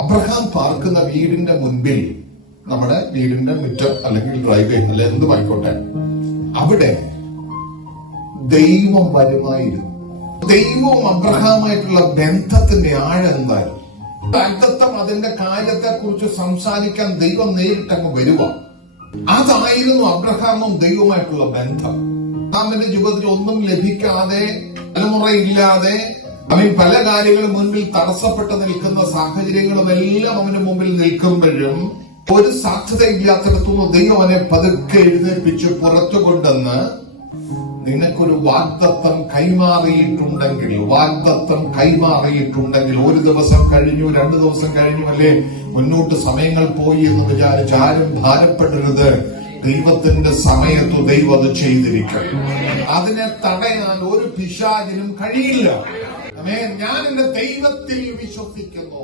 Abraham പാർക്കുന്ന വീടിന്റെ മുൻപിൽ, നമ്മുടെ വീടിന്റെ മുറ്റം അല്ലെങ്കിൽ ഡ്രൈവേ അല്ലെ എന്തുമായിക്കോട്ടെ, അവിടെ ദൈവം വരുമായിരുന്നു. ദൈവവും അബ്രഹാമായിട്ടുള്ള ബന്ധത്തിന്റെ ആഴം എന്തായിരുന്നു? വാഗ്ദത്തം, അതിന്റെ കാര്യത്തെ കുറിച്ച് സംസാരിക്കാൻ ദൈവം നേരിട്ടങ്ങ് വരുക. അതായിരുന്നു അബ്രഹാമും ദൈവവുമായിട്ടുള്ള ബന്ധം. അബ്രഹാമിന്റെ ജീവിതത്തിൽ ഒന്നും ലഭിക്കാതെ, തലമുറയില്ലാതെ, അവൻ പല കാര്യങ്ങളും മുൻപിൽ തടസ്സപ്പെട്ട് നിൽക്കുന്ന സാഹചര്യങ്ങളും എല്ലാം അവന് മുമ്പിൽ നിൽക്കുമ്പോഴും ഒരു സാധ്യതയില്ലാത്തിടത്തുനിന്ന് ദൈവം അവനെ പതുക്കെ എഴുന്നേൽപ്പിച്ച് പുറത്തു കൊണ്ടെന്ന് നിനക്കൊരു വാഗ്ദത്തം കൈമാറിയിട്ടുണ്ടെങ്കിൽ ഒരു ദിവസം കഴിഞ്ഞു, 2 ദിവസം കഴിഞ്ഞു, അല്ലേ മുന്നോട്ട് സമയങ്ങൾ പോയി എന്ന് വിചാരിച്ച് ആരും ഭാരപ്പെടരുത്. ദൈവത്തിന്റെ സമയത്ത് ദൈവം അത് ചെയ്തിരിക്കും. അതിനെ തടയാൻ ഒരു പിശാചിനും കഴിയില്ല. ഞാൻ എന്റെ ദൈവത്തിൽ വിശ്വസിക്കുന്നു.